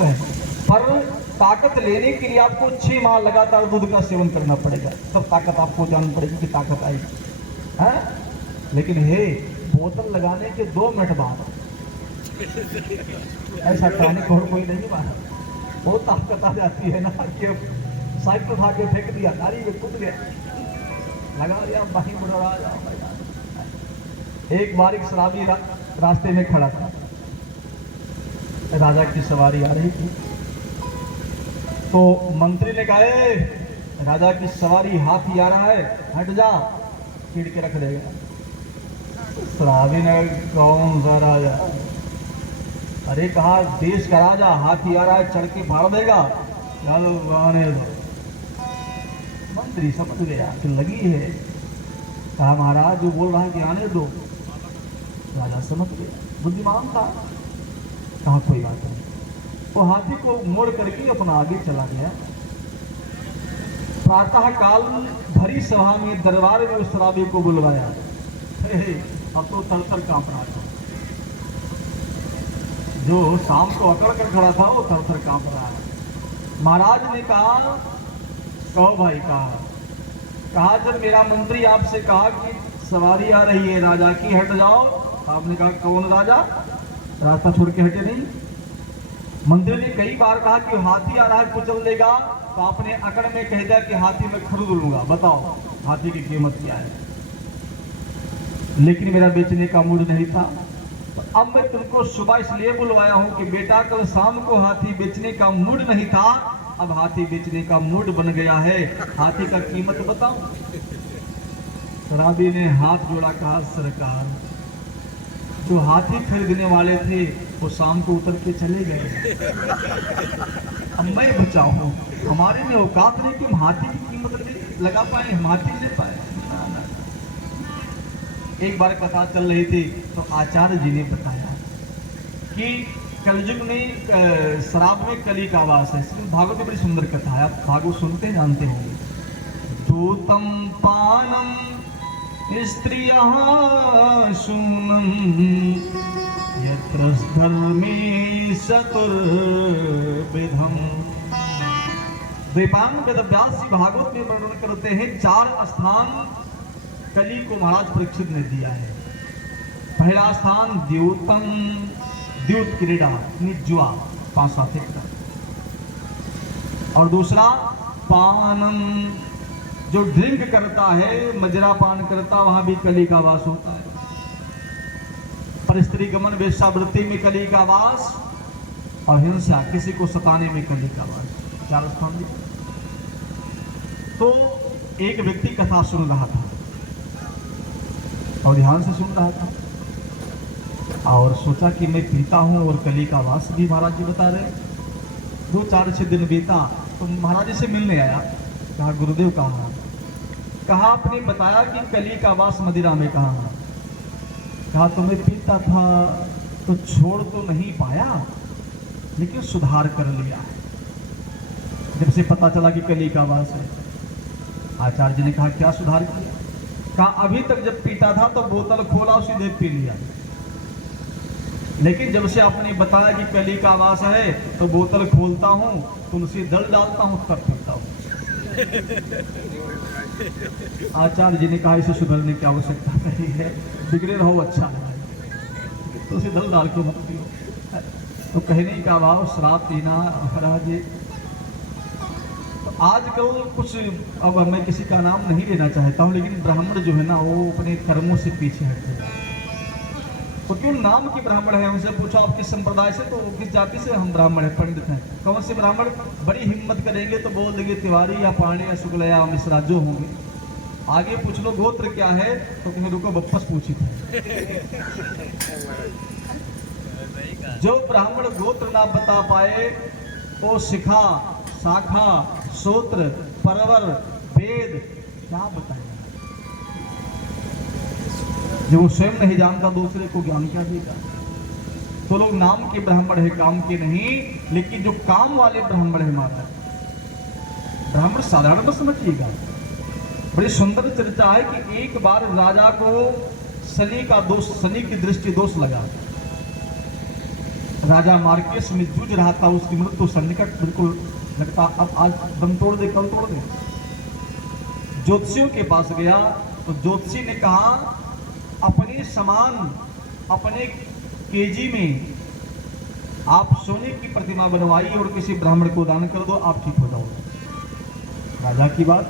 पर ताकत लेने के लिए आपको 6 माह लगातार दूध का सेवन करना पड़ेगा, तब ताकत आपको जाननी पड़ेगी कि ताकत आएगी है। लेकिन हे बोतल लगाने के 2 मिनट बाद ऐसा टॉनिक और कोई नहीं मारा, वो ताकत आ जाती है ना कि साइकिल उठा के फेंक दिया, गाड़ी में कूद गया, लगा दिया वहीं बुढ़ा जाओ। एक बार एक शराबी रास्ते में खड़ा था, राजा की सवारी आ रही थी, तो मंत्री ने कहा राजा की सवारी हाथी आ रहा है, हट जा, छीड़ के रख देगा। शराबी ने कौन सा राजा, अरे कहा देश का राजा हाथी आ रहा है, चढ़ के फाड़ देगा, चलो आने दो। मंत्री समझ गया कि लगी है, कहा महाराज जो बोल रहा है कि आने दो। राजा समझ गया, बुद्धिमान था, कहा कोई बात नहीं। वो हाथी को मोड़ करके अपना आगे चला गया। प्रातः काल भरी सभा में दरबार में उस शराबी को बुलवाया। अब तो थर-थर कांप रहा था, जो शाम को अकड़ कर खड़ा था वो थर-थर कांप रहा है। महाराज ने कहा कहो भाई, कहा जब मेरा मंत्री आपसे कहा कि सवारी आ रही है राजा की, हट जाओ, आपने कहा कौन राजा, रास्ता छोड़ के हटे नहीं। मंत्री ने कई बार कहा कि हाथी आ रहा है कुचल देगा, तो आपने अकड़ में कह दिया कि हाथी में खरीद लूंगा, बताओ हाथी की कीमत क्या है। लेकिन मेरा बेचने का मूड नहीं था, तो अब मैं तुमको सुबह इसलिए बुलवाया हूं कि बेटा कल शाम को हाथी बेचने का मूड नहीं था, अब हाथी बेचने का मूड बन गया है, हाथी का कीमत बताओ। शराबी ने हाथ जोड़ा, कहा सरकार जो हाथी खरीदने वाले थे वो शाम को उतर के चले गए, अब मैं बचा हूं, हमारे में औकात नहीं कि हम हाथी की कीमत लगा पाए, हम हाथी ले पाए। एक बार कथा चल रही थी तो आचार्य जी ने बताया कि कलयुग में शराब में कली का वास है। भागवत में बड़ी सुंदर कथा है, आप भागवत सुनते हैं, जानते होंगे। दूतम पानम स्त्रियः शूनं यत्र धर्मे चतुर्विधम्। द्वैपायन वेदव्यास जी भागवत में वर्णन करते हैं 4 स्थान कली को महाराज परीक्षित ने दिया है। पहला स्थान द्यूतम, द्यूत क्रीड़ा जुआ 5-7 एकड़, और दूसरा पानम जो ड्रिंक करता है, मजरा पान करता, वहां भी कली का वास होता है। पर स्त्री गमन वेश्यावृत्ति में कली का वास, और हिंसा किसी को सताने में कली का वास, 4 स्थान दिए। तो एक व्यक्ति कथा सुन रहा था और ध्यान से सुन रहा था और सोचा कि मैं पीता हूं और कली का वास भी महाराज जी बता रहे। 2-4-6 दिन बीता तो महाराज जी से मिलने आया, कहा गुरुदेव कहा आपने बताया कि कली का वास मदिरा में कहा तो मैं पीता था तो छोड़ तो नहीं पाया, लेकिन सुधार कर लिया जब से पता चला कि कली का वास है। आचार्य जी ने कहा क्या सुधार किया? कहा अभी तक जब पीता था तो बोतल खोला और सीधे पी लिया, लेकिन जब से आपने बताया कि कली का वास है तो बोतल खोलता हूँ, तुलसी दल डालता हूँ, तब पीता हूँ। आचार्य जी ने कहा इसे सुधरने की आवश्यकता नहीं है, बिगड़े रहो अच्छा है, तुलसी दल डाल के मत पियो। तो कहने का भाव शराब पीना महाराज जी, तो आजकल कुछ, अब मैं किसी का नाम नहीं लेना चाहता हूँ, लेकिन ब्राह्मण जो है ना वो अपने कर्मों से पीछे हटते हैं। तो क्यों नाम की ब्राह्मण है, उनसे पूछो आप किस संप्रदाय से, तो किस जाति से, हम ब्राह्मण है, पंडित हैं। कौन से ब्राह्मण? बड़ी हिम्मत करेंगे तो बोल देंगे तिवारी या पांडे या शुक्ल या मिश्रा जो होंगे। आगे पूछ लो गोत्र क्या है तो कहें रुको वापस पूछी थे। जो ब्राह्मण गोत्र ना बता पाए वो शिखा, शाखा, सूत्र, परवर, वेद क्या बताएगा? जो स्वयं नहीं जानता दूसरे को ज्ञान क्या देगा? तो लोग नाम के ब्राह्मण है, काम के नहीं। लेकिन जो काम वाले ब्राह्मण है माता, ब्राह्मण साधारण मत समझिएगा। बड़ी सुंदर चर्चा है कि एक बार राजा को शनि का दोष, शनि की दृष्टि दोष लगा। राजा मार्केस में जूझ रहा था, उसकी मृत्यु सन्निकट बिल्कुल लगता, अब आज दम तोड़ दे कल तोड़ दे। ज्योतिषियों के पास गया तो ज्योतिषी ने कहा अपने समान अपने केजी में आप सोने की प्रतिमा बनवाई और किसी ब्राह्मण को दान कर दो, आप ठीक हो जाओगे। राजा की बात,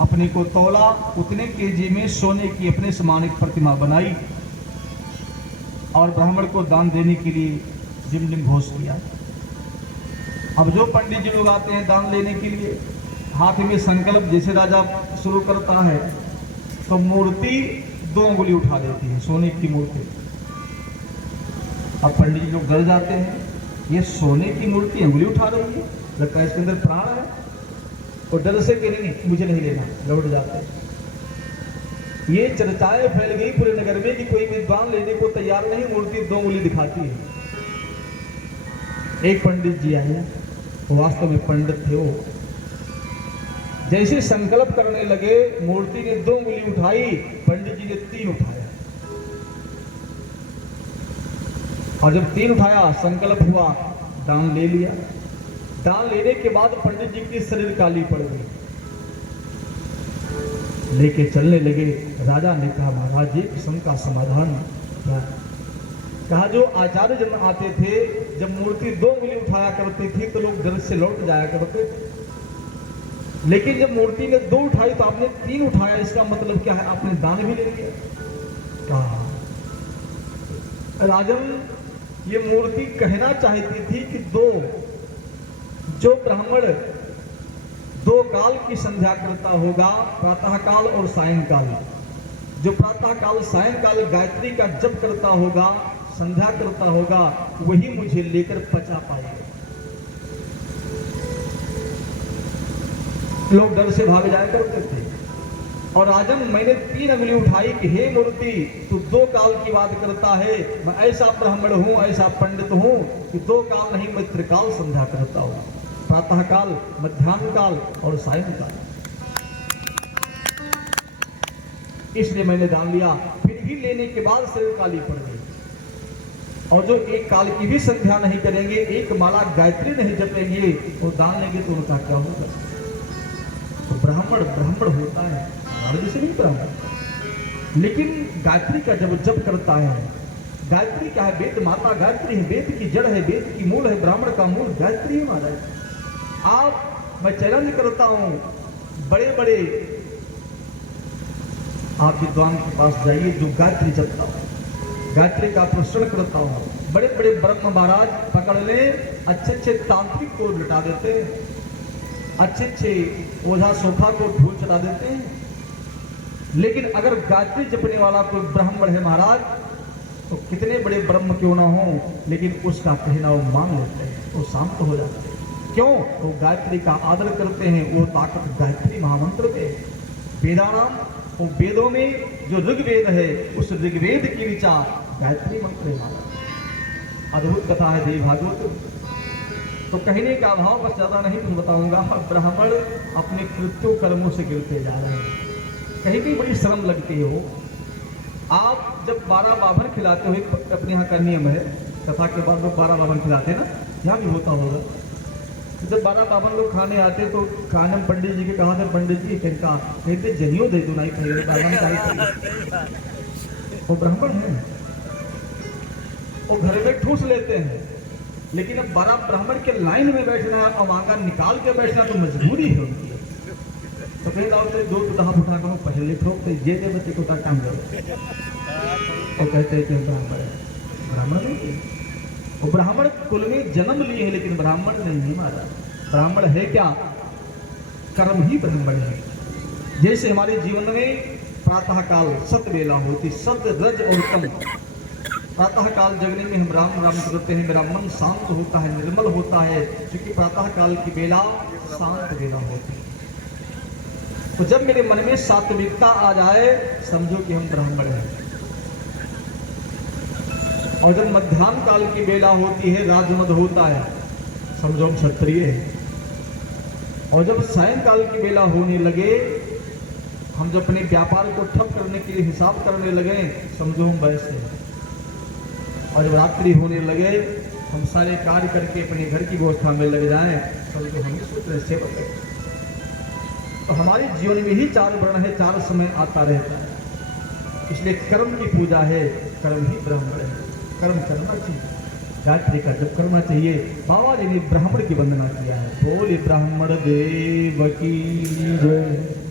अपने को तौला, उतने केजी में सोने की अपने समान एक प्रतिमा बनाई और ब्राह्मण को दान देने के लिए जिम जिम घोष किया। अब जो पंडित जी लोग आते हैं दान लेने के लिए, हाथ में संकल्प जैसे राजा शुरू करता है तो मूर्ति 2 उंगली उठा देती है, सोने की मूर्ति। अब पंडित जी लोग डर जाते हैं, ये सोने की मूर्ति उंगली उठा रही है, लगता है इसके अंदर प्राण है, और डर से कह नहीं मुझे नहीं लेना, लौट जाते हैं। ये चर्चाएं फैल गई पूरे नगर में कि कोई विद्वान लेने को तैयार नहीं, मूर्ति 2 उंगली दिखाती है। एक पंडित जी आए, वो वास्तव में पंडित थे। वो जैसे संकल्प करने लगे, मूर्ति ने 2 उंगली उठाई, पंडित जी ने 3 उठाया, और जब 3 उठाया संकल्प हुआ, दान ले लिया। दान लेने के बाद पंडित जी की शरीर काली पड़ गई, लेके चलने लगे। राजा ने कहा महाराज जी किस्म का समाधान क्या? कहा जो आचार्य जन आते थे, जब मूर्ति 2 उंगली उठाया करते थे तो लोग डर से लौट जाया करते थे, लेकिन जब मूर्ति ने 2 उठाई तो आपने 3 उठाया, इसका मतलब क्या है? आपने दान भी ले लिया। कहा राजन, ये मूर्ति कहना चाहती थी कि 2 जो ब्राह्मण 2 काल की संध्या करता होगा, प्रातः काल और सायंकाल, जो प्रातः काल सायंकाल गायत्री का जप करता होगा, संध्या करता होगा, वही मुझे लेकर पचा पाएगा। लोग डर से भाग जाया करते थे। और राजन, मैंने 3 उंगली उठाई कि हे मूर्ति, तू 2 काल की बात करता है, मैं ऐसा ब्राह्मण हूं, ऐसा पंडित हूं कि 2 काल नहीं, मैं त्रिकाल संध्या करता हूं, प्रातः काल, मध्याह्न काल और सायंकाल। इसलिए मैंने दान लिया। फिर भी लेने के बाद शरीर काली पड़ गई। और जो 1 काल की भी संध्या नहीं करेंगे, 1 माला गायत्री नहीं जपेंगे, तो दान लेंगे तो उनका क्या होगा? तो ब्राह्मण ब्राह्मण होता है, हमारे जैसे नहीं ब्राह्मण, लेकिन गायत्री का जब जप करता है, गायत्री क्या है? वेद माता गायत्री है, वेद की जड़ है, वेद की मूल है, ब्राह्मण का मूल गायत्री है महाराज। आप, मैं चैलेंज करता हूं, बड़े बड़े आप विद्वान के पास जाइए जो गायत्री जपता हो, गायत्री का प्रश्न करता हूं, बड़े बड़े ब्रह्म महाराज पकड़ ले, अच्छे अच्छे तांत्रिक को लुटा देते हैं, अच्छे अच्छे ओझा सोफा को धूल चढ़ा देते हैं। लेकिन अगर गायत्री जपने वाला कोई ब्राह्मण है महाराज, तो कितने बड़े ब्रह्म क्यों ना हो, लेकिन उसका कहना वो मान लेते हैं, वो शांत हो जाते हैं। क्यों? वो गायत्री का आदर करते हैं, वो ताकत गायत्री महामंत्र के। वेदानाम, वो वेदों में जो ऋग्वेद है, उस ऋग्वेद की ऋचा गायत्री मंत्र है। अद्भुत कथा है देवी भागवत। तो कहने का भाव बस ज्यादा नहीं कुछ बताऊंगा। ब्राह्मण अपने कृत्यों कर्मों से गिरते जा रहे हैं। कहीं भी बड़ी शर्म लगती हो। आप जब 12 बाभन खिलाते हो, अपने यहाँ का नियम है, कथा के बाद लोग 12 बाभन खिलाते हैं ना, यहाँ भी होता होगा। जब 12 बाभन लोग खाने आते तो कानम पंडित जी के कहा था, पंडित जी कहता कहते जनियो दे दो नहीं खाइए, वो ब्राह्मण है, वो घर में ठूस लेते हैं। लेकिन अब 12 ब्राह्मण के लाइन में बैठना और आंगा निकाल के बैठना तो मजबूरी है उनकी। तो कहीं लाओ दो दहा फुटा करो, पहले ठोक तो ये दे बच्चे को काम करो, तो कहते हैं कि ब्राह्मण है। ब्राह्मण नहीं, वो ब्राह्मण कुल में जन्म लिए हैं, लेकिन ब्राह्मण नहीं मारा। ब्राह्मण है क्या? कर्म ही ब्राह्मण है। जैसे हमारे जीवन में प्रातः काल सत वेला होती, सत रज और तम। प्रातः काल जगने में हम राम राम करते हैं, मेरा मन शांत होता है, निर्मल होता है, क्योंकि प्रातः काल की बेला शांत वेला होती है। तो जब मेरे मन में सात्विकता आ जाए, समझो कि हम ब्राह्मण हैं। और जब मध्याह्न काल की बेला होती है, राजमद होता है, समझो हम क्षत्रिय हैं। और जब सायंकाल की बेला होने लगे, हम जब अपने व्यापार को ठप करने के लिए हिसाब करने लगे, समझो हम वैश्य हैं। और जब रात्रि होने लगे, हम सारे कार्य करके अपने घर की व्यवस्था में लग जाएं, कल को हम ही सोच रहे सेवक है। तो हमारे जीवन में ही 4 वर्ण है, 4 समय आता रहता है। इसलिए कर्म की पूजा है, कर्म ही ब्राह्मण है, कर्म करना चाहिए। गायत्री का जब करना चाहिए। बाबा जी ने ब्राह्मण की वंदना किया है, बोले ब्राह्मण देव की जय।